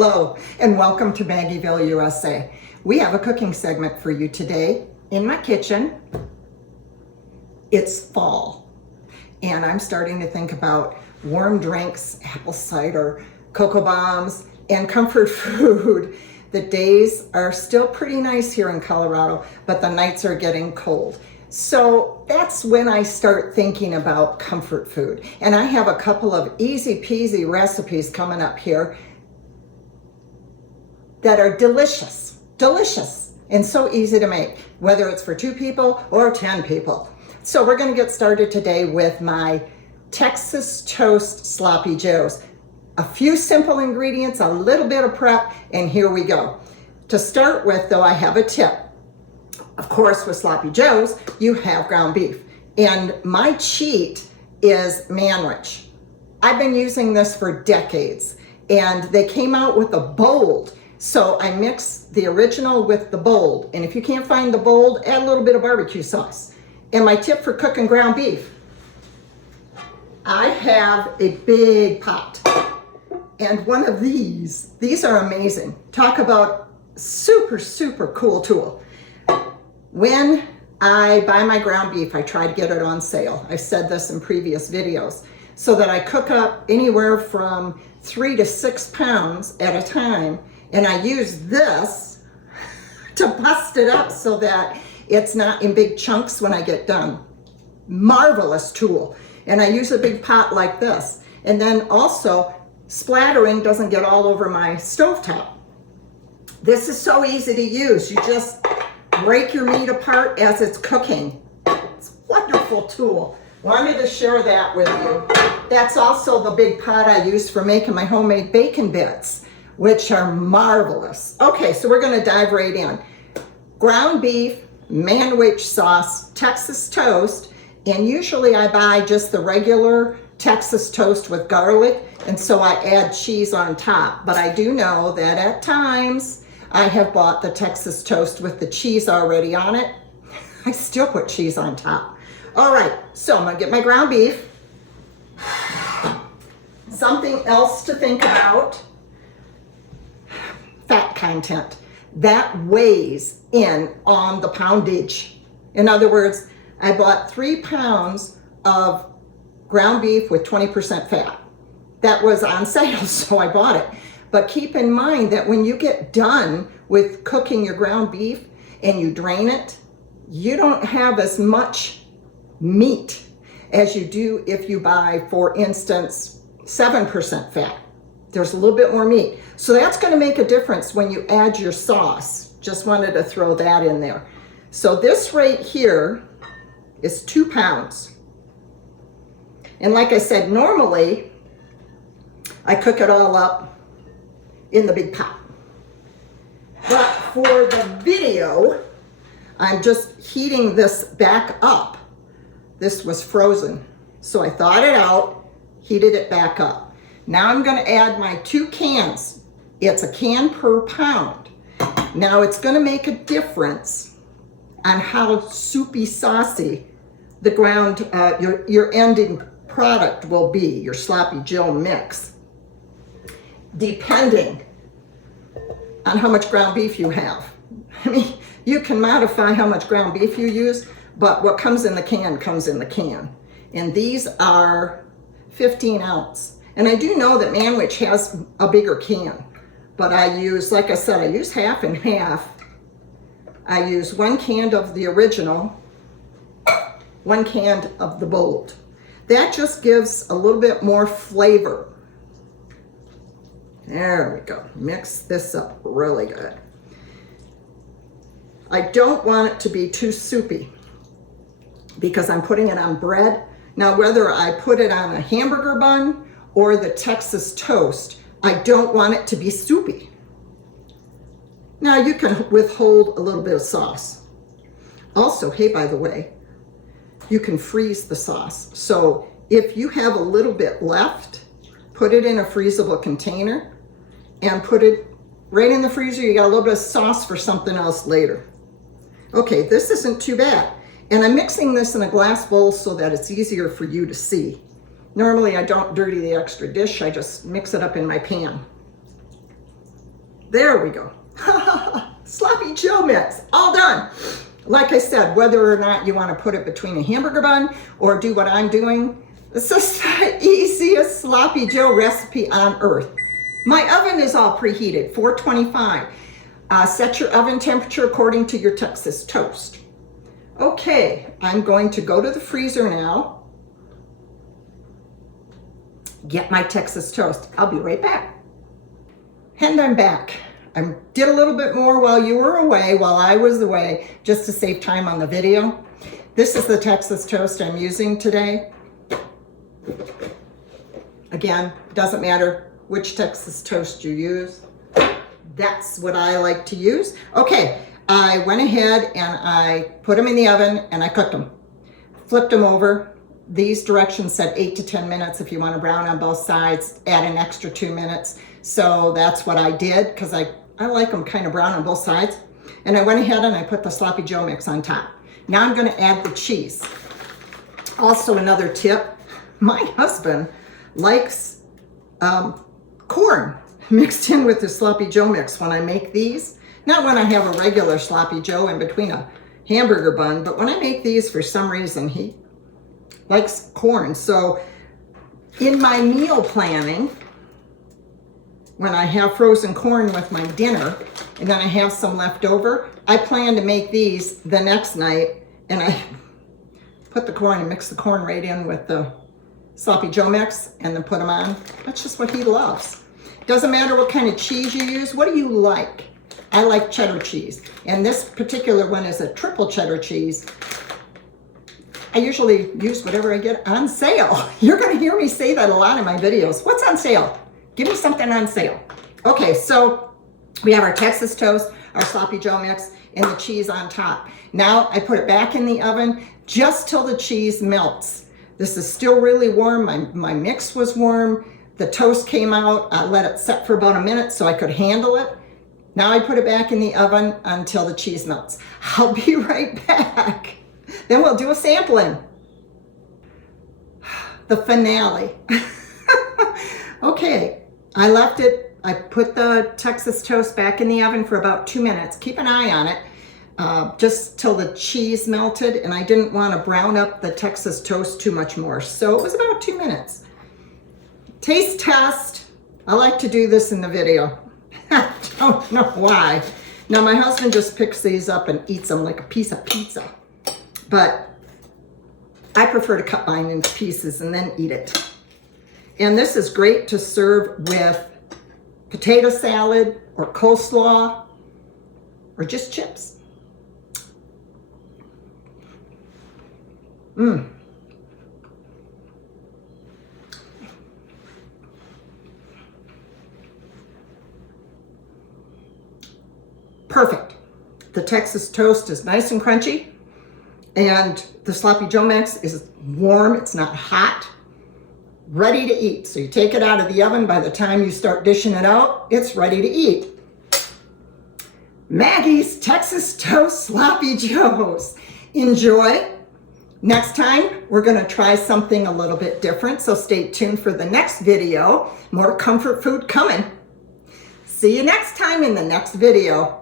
Hello, and welcome to Maggieville, USA. We have a cooking segment for you today in my kitchen. It's fall, and I'm starting to think about warm drinks, apple cider, cocoa bombs, and comfort food. The days are still pretty nice here in Colorado, but the nights are getting cold. So that's when I start thinking about comfort food. And I have a couple of easy peasy recipes coming up here that are delicious, and so easy to make, whether it's for 2 people or 10 people. So we're gonna get started today with my Texas toast sloppy joes. A few simple ingredients, a little bit of prep, and here we go. To start with though, I have a tip. Of course, with sloppy joes, you have ground beef. And my cheat is Manwich. I've been using this for decades, and they came out with a bold. So I mix the original with the bold. And if you can't find the bold, add a little bit of barbecue sauce. And my tip for cooking ground beef, I have a big pot. And one of these are amazing. Talk about super cool tool. When I buy my ground beef, I try to get it on sale. I've said this in previous videos, so that I cook up anywhere from 3 to 6 pounds at a time. And I use this to bust it up so that it's not in big chunks when I get done. Marvelous tool. And I use a big pot like this. And then also, splattering doesn't get all over my stovetop. This is so easy to use. You just break your meat apart as it's cooking. It's a wonderful tool. Wanted to share that with you. That's also the big pot I use for making my homemade bacon bits, which are marvelous. Okay, so we're gonna dive right in. Ground beef, Manwich sauce, Texas toast, and usually I buy just the regular Texas toast with garlic, and so I add cheese on top. But I do know that at times I have bought the Texas toast with the cheese already on it. I still put cheese on top. All right, so I'm gonna get my ground beef. Something else to think about, fat content. That weighs in on the poundage. In other words, I bought 3 pounds of ground beef with 20% fat. That was on sale, so I bought it. But keep in mind that when you get done with cooking your ground beef and you drain it, you don't have as much meat as you do if you buy, for instance, 7% fat. There's a little bit more meat. So that's going to make a difference when you add your sauce. Just wanted to throw that in there. So this right here is 2 pounds. And like I said, normally I cook it all up in the big pot. But for the video, I'm just heating this back up. This was frozen. So I thawed it out, heated it back up. Now I'm gonna add my 2 cans. It's a can per pound. Now it's gonna make a difference on how soupy saucy the ground, your ending product will be, your sloppy joe mix, depending on how much ground beef you have. I mean, you can modify how much ground beef you use, but what comes in the can comes in the can. And these are 15 ounce. And I do know that Manwich has a bigger can, but I use, like I said, I use half and half. I use 1 can of the original, 1 can of the bold. That just gives a little bit more flavor. There we go. Mix this up really good. I don't want it to be too soupy because I'm putting it on bread. Now, whether I put it on a hamburger bun or the Texas toast, I don't want it to be soupy. Now, you can withhold a little bit of sauce. Also, hey, by the way, you can freeze the sauce. So if you have a little bit left, put it in a freezable container and put it right in the freezer. You got a little bit of sauce for something else later. Okay, this isn't too bad. And I'm mixing this in a glass bowl so that it's easier for you to see. Normally I don't dirty the extra dish, I just mix it up in my pan. There we go. Sloppy Joe mix, all done. Like I said, whether or not you want to put it between a hamburger bun or do what I'm doing, this is the easiest Sloppy Joe recipe on earth. My oven is all preheated, 425. Set your oven temperature according to your Texas toast. Okay, I'm going to go to the freezer now. Get my Texas toast. I'll be right back. And I'm back. I did a little bit more while you were away, while I was away, just to save time on the video. This is the Texas toast I'm using today. Again, doesn't matter which Texas toast you use. That's what I like to use. Okay, I went ahead and I put them in the oven and I cooked them. Flipped them over. These directions said 8 to 10 minutes. If you want to brown on both sides, add an extra 2 minutes. So that's what I did because I like them kind of brown on both sides. And I went ahead and I put the Sloppy Joe mix on top. Now I'm going to add the cheese. Also another tip, my husband likes corn mixed in with the Sloppy Joe mix when I make these. Not when I have a regular Sloppy Joe in between a hamburger bun, but when I make these, for some reason, he likes corn. So in my meal planning, when I have frozen corn with my dinner and then I have some left over, I plan to make these the next night and I put the corn and mix the corn right in with the Sloppy Joe mix and then put them on. That's just what he loves. Doesn't matter what kind of cheese you use. What do you like? I like cheddar cheese. And this particular one is a triple cheddar cheese. I usually use whatever I get on sale. You're going to hear me say that a lot in my videos. What's on sale? Give me something on sale. Okay, so we have our Texas toast, our Sloppy Joe mix, and the cheese on top. Now I put it back in the oven just till the cheese melts. This is still really warm. My mix was warm. The toast came out. I let it set for about a minute so I could handle it. Now I put it back in the oven until the cheese melts. I'll be right back. Then we'll do a sampling. The finale. Okay, I left it. I put the Texas toast back in the oven for about 2 minutes. Keep an eye on it, just till the cheese melted, and I didn't want to brown up the Texas toast too much more. So it was about 2 minutes. Taste test. I like to do this in the video. I don't know why. Now my husband just picks these up and eats them like a piece of pizza. But I prefer to cut mine into pieces and then eat it. And this is great to serve with potato salad or coleslaw or just chips. Perfect. The Texas toast is nice and crunchy. And the Sloppy Joe mix is warm. It's not hot. Ready to eat. So you take it out of the oven. By the time you start dishing it out, it's ready to eat. Maggie's Texas Toast Sloppy Joes. Enjoy. Next time, we're going to try something a little bit different. So stay tuned for the next video. More comfort food coming. See you next time in the next video.